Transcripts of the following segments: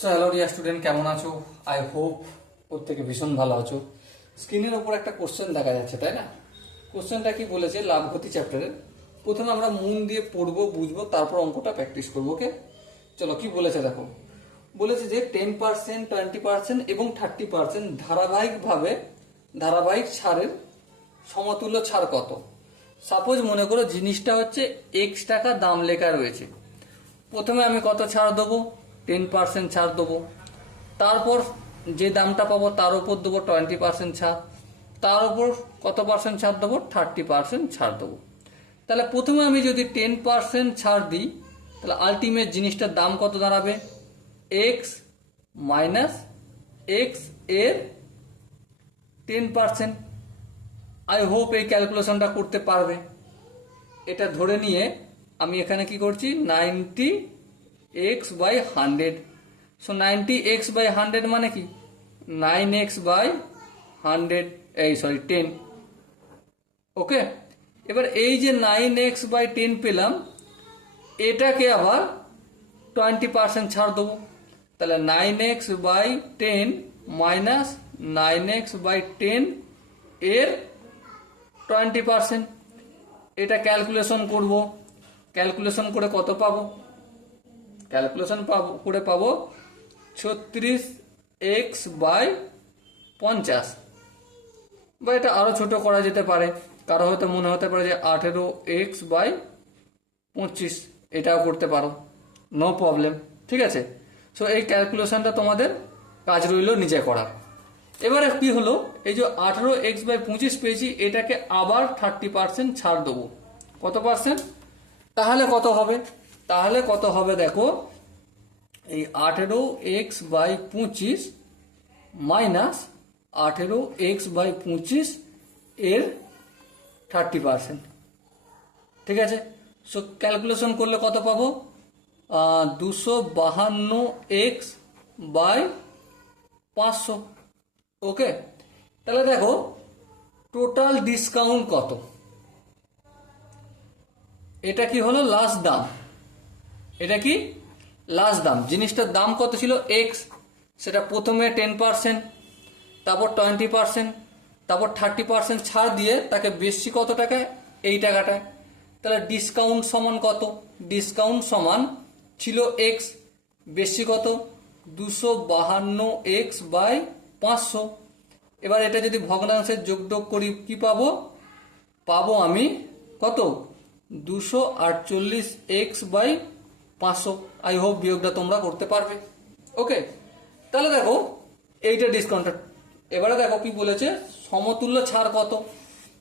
Hello dear student, কেমন আছো? I hope প্রত্যেকে ভীষণ ভালো আছো। স্ক্রিনের ওপর একটা কোশ্চেন দেখা যাচ্ছে, তাই না? কোশ্চেনটা কি বলেছে, লাভ ক্ষতি চ্যাপ্টারের। প্রথমে আমরা মন দিয়ে পড়বো, বুঝবো, তারপর অঙ্কটা প্র্যাকটিস করবো। ওকে, চলো কি বলেছে দেখো। বলেছে যে 10%, 20% এবং 30% ধারাবাহিক ছাড়ের সমতুল্য ছাড় কত? সাপোজ মনে করো জিনিসটা হচ্ছে এক্স টাকা দাম লেখা রয়েছে। প্রথমে আমি কত ছাড় দেবো? 10% ছাড় দেবো। তারপর যে দামটা পাবো তার উপর দেবো 20% ছাড়। তার উপর কত পার্সেন্ট ছাড় দেবো? 30% ছাড় দেবো। তাহলে প্রথমে আমি যদি 10% ছাড় দিই, তাহলে আলটিমেট জিনিসটার দাম কত দাঁড়াবে? এক্স মাইনাস এক্স এর 10%। আই হোপ এই ক্যালকুলেশনটা করতে পারবে। এটা ধরে নিয়ে আমি এখানে কি করছি, 90x/100। সো 90x/100 মানে কি? 9x/100, 10। ওকে, এবার এই যে 9x/10 পেলাম, এটাকে আবার 20% ছাড় দেবো। তাহলে 9x/10 মাইনাস 9x/10 এর 20%। এটা ক্যালকুলেশন করব। ক্যালকুলেশন করে কত পাবো? পাবো 36x/50। বা এটা আরো ছোট করা যেতে পারে, কারো হয়তো মনে হতে পারে যে 18x/25, এটাও করতে পারো, নো প্রবলেম। ঠিক আছে, সো এই ক্যালকুলেশনটা তোমাদের কাজ রইল নিজে করার। এবারে কি হলো, এই যে 18x/25 পেয়েছি, এটাকে আবার 30% ছাড় দেবো। কত পার্সেন্ট? তাহলে কত হবে দেখো, এই 18x/25 মাইনাস 18x/25 এর 30%। ঠিক আছে, সো ক্যালকুলেশন করলে কত পাবো? 252x/500। ওকে, তাহলে দেখো টোটাল ডিসকাউন্ট কত। এটা কি হলো? লাস্ট দাম। এটা কি? লাস্ট দাম। জিনিসটার দাম কত ছিল? এক্স। সেটা প্রথমে 10%, তারপর 20%, তারপর 30% ছাড় দিয়ে তাকে বেশি কত টাকায়? এই টাকাটায়। তাহলে ডিসকাউন্ট সমান কত? ডিসকাউন্ট সমান ছিল এক্স, বেশি কত? 252x/500। এবার এটা যদি ভগ্নাংশের যোগ করি কি পাবো? আমি কত? 248x/500। আই হোপ বিয়োগটা তোমরা করতে পারবে। ওকে, তাহলে দেখো এইটা ডিসকাউন্ট। এবারে দেখো কি বলেছে, সমতুল্য ছাড় কত।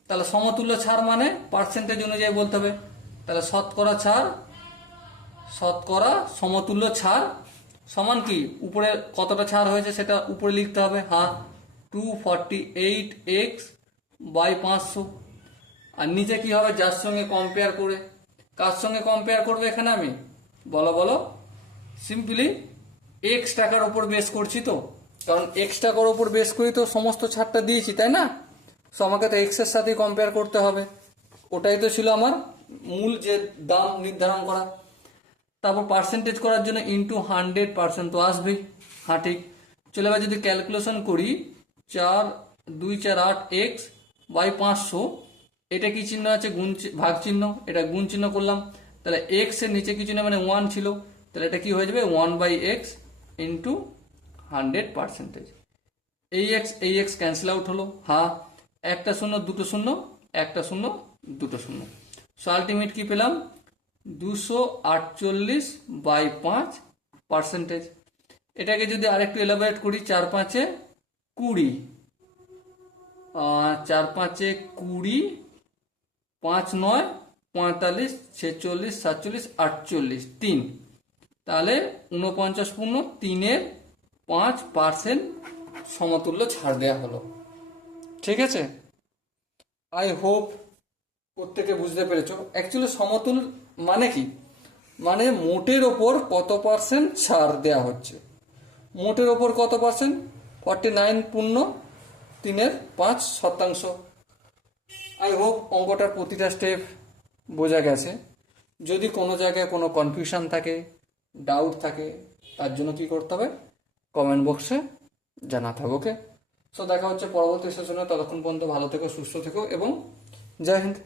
তাহলে সমতুল্য ছাড় মানে পার্সেন্টেজ অনুযায়ী বলতে হবে। তাহলে শতকরা সমতুল্য ছাড় সমান কি? উপরে কতটা ছাড় হয়েছে সেটা উপরে লিখতে হবে। হ্যাঁ, 248x/500। আর নিচে কি হবে? যার সঙ্গে কম্পেয়ার করে। কার সঙ্গে কম্পেয়ার করবে এখানে আমি? বলো। সিম্পলি এক্স টাকার উপর বেস করছি তো, কারণ এক্স টাকার উপর বেস করি তো সমস্ত ছাড়টা দিয়েছি, তাই না? সো আমাকে তো এক্স এর সাথে কম্পেয়ার করতে হবে। ওটাই তো ছিল আমার মূল যে দাম নির্ধারণ করা। তারপর পার্সেন্টেজ করার জন্য ইন্টু 100% তো আসবেই। হ্যাঁ ঠিক। চলে এবার যদি ক্যালকুলেশন করি, 4248x/500, এটা কি চিহ্ন আছে? ভাগ চিহ্ন। এটা গুণ চিহ্ন করলাম। তাহলে এক্স এর নিচে কিছু না, মানে 1 ছিল। তাহলে এটা কি হয়ে যাবে? 1/x into 100%। এই এক্স ক্যান্সেল আউট হলো। হ্যাঁ, একটা শূন্য দুটো শূন্য, একটা শূন্য দুটো শূন্য। সো আলটিমেট কি পেলাম? 248/5%। এটাকে যদি আরেকটু এলাবোরেট করি, 4×5 = 20, 4×5 = 20, 5×9 = 45, 46, 47, 48, 3। তাহলে 49.3-এর 5% সমতুল্য ছাড় দেওয়া হলো। ঠিক আছে, আই হোপ প্রত্যেকে বুঝতে পেরেছো। অ্যাকচুয়ালি সমতুল মানে কি? মানে মোটের ওপর কত পার্সেন্ট ছাড় দেওয়া হচ্ছে। মোটের ওপর কত পার্সেন্ট? 49.3/5%। আই হোপ অঙ্কটার প্রতিটা স্টেপ বোঝা গেছে। যদি কোনো জায়গায় কোনো কনফিউশন থাকে, ডাউট থাকে, তার জন্য কি করতে হবে, কমেন্ট বক্সে জানাতে হবে। ওকে, সো দেখা হচ্ছে পরবর্তী সেশনে। ততক্ষণ পর্যন্ত ভালো থেকো, সুস্থ থেকো এবং জয় হিন্দ।